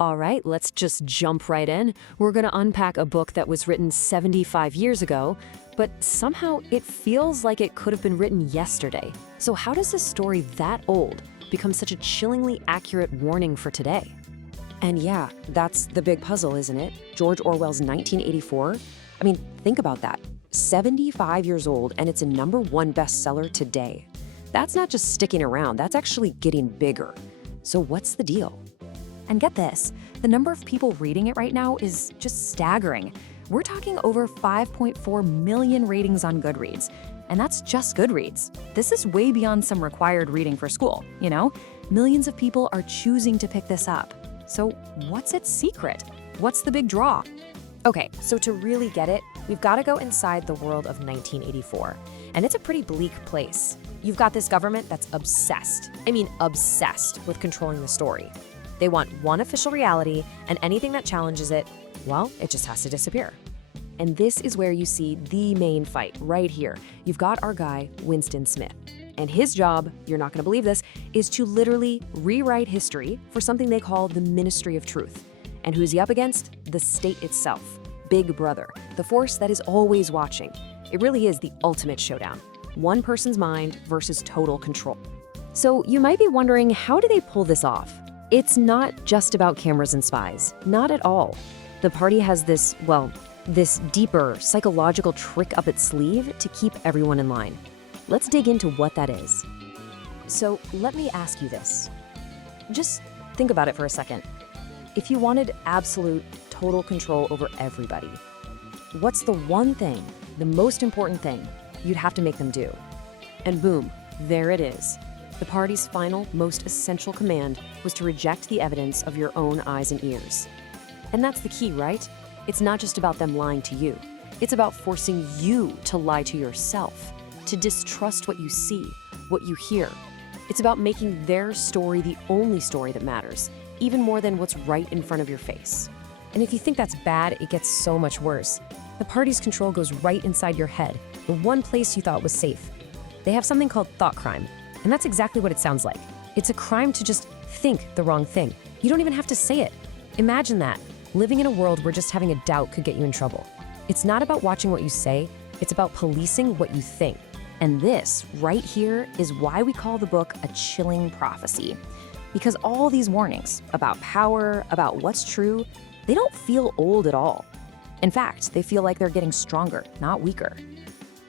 All right, let's just jump right in. We're going to unpack a book that was written 75 years ago, but somehow it feels like it could have been written yesterday. So how does a story that old become such a chillingly accurate warning for today? And yeah, that's the big puzzle, isn't it? George Orwell's 1984? I mean, think about that. 75 years old, and it's a #1 bestseller today. That's not just sticking around, that's actually getting bigger. So what's the deal? And get this, the number of people reading it right now is just staggering. We're talking over 5.4 million ratings on Goodreads. And that's just Goodreads. This is way beyond some required reading for school, you know? Millions of people are choosing to pick this up. So what's its secret? What's the big draw? Okay, so to really get it, we've got to go inside the world of 1984. And it's a pretty bleak place. You've got this government that's obsessed with controlling the story. They want one official reality, and anything that challenges it, well, it just has to disappear. And this is where you see the main fight, right here. You've got our guy, Winston Smith. And his job, you're not going to believe this, is to literally rewrite history for something they call the Ministry of Truth. And who's he up against? The state itself. Big Brother, the force that is always watching. It really is the ultimate showdown. One person's mind versus total control. So you might be wondering, how do they pull this off? It's not just about cameras and spies. Not at all. The party has this deeper psychological trick up its sleeve to keep everyone in line. Let's dig into what that is. So let me ask you this. Just think about it for a second. If you wanted absolute, total control over everybody, what's the one thing, the most important thing, you'd have to make them do? And boom, there it is. The party's final, most essential command was to reject the evidence of your own eyes and ears. And that's the key, right? It's not just about them lying to you. It's about forcing you to lie to yourself, to distrust what you see, what you hear. It's about making their story the only story that matters, even more than what's right in front of your face. And if you think that's bad, it gets so much worse. The party's control goes right inside your head, the one place you thought was safe. They have something called thought crime. And that's exactly what it sounds like. It's a crime to just think the wrong thing. You don't even have to say it. Imagine that, living in a world where just having a doubt could get you in trouble. It's not about watching what you say, it's about policing what you think. And this, right here, is why we call the book a chilling prophecy. Because all these warnings about power, about what's true, they don't feel old at all. In fact, they feel like they're getting stronger, not weaker.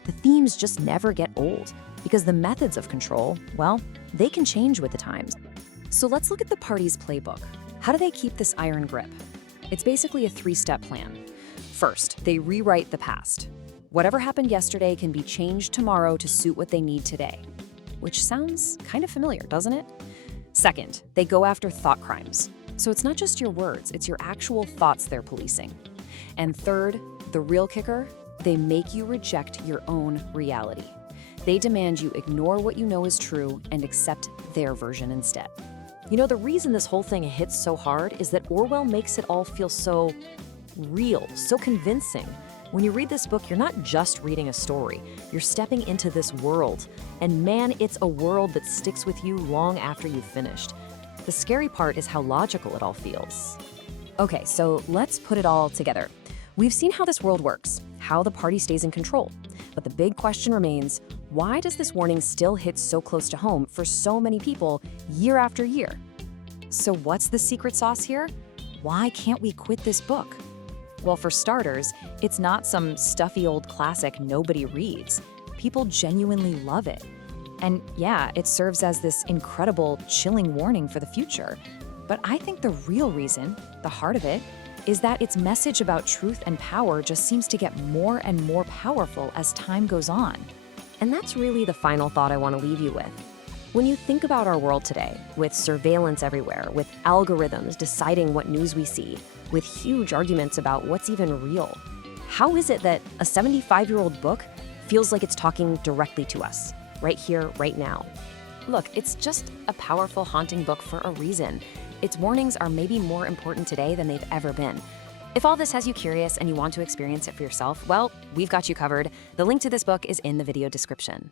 The themes just never get old. Because the methods of control, well, they can change with the times. So let's look at the party's playbook. How do they keep this iron grip? It's basically a 3-step plan. First, they rewrite the past. Whatever happened yesterday can be changed tomorrow to suit what they need today. Which sounds kind of familiar, doesn't it? Second, they go after thought crimes. So it's not just your words, it's your actual thoughts they're policing. And third, the real kicker, they make you reject your own reality. They demand you ignore what you know is true and accept their version instead. You know, the reason this whole thing hits so hard is that Orwell makes it all feel so real, so convincing. When you read this book, you're not just reading a story. You're stepping into this world. And man, it's a world that sticks with you long after you've finished. The scary part is how logical it all feels. Okay, so let's put it all together. We've seen how this world works, how the party stays in control. But the big question remains, why does this warning still hit so close to home for so many people year after year? So what's the secret sauce here? Why can't we quit this book? Well, for starters, it's not some stuffy old classic nobody reads. People genuinely love it. And yeah, it serves as this incredible, chilling warning for the future. But I think the real reason, the heart of it, is that its message about truth and power just seems to get more and more powerful as time goes on. And that's really the final thought I want to leave you with. When you think about our world today, with surveillance everywhere, with algorithms deciding what news we see, with huge arguments about what's even real, how is it that a 75-year-old book feels like it's talking directly to us, right here, right now? Look, it's just a powerful, haunting book for a reason. Its warnings are maybe more important today than they've ever been. If all this has you curious and you want to experience it for yourself, well, we've got you covered. The link to this book is in the video description.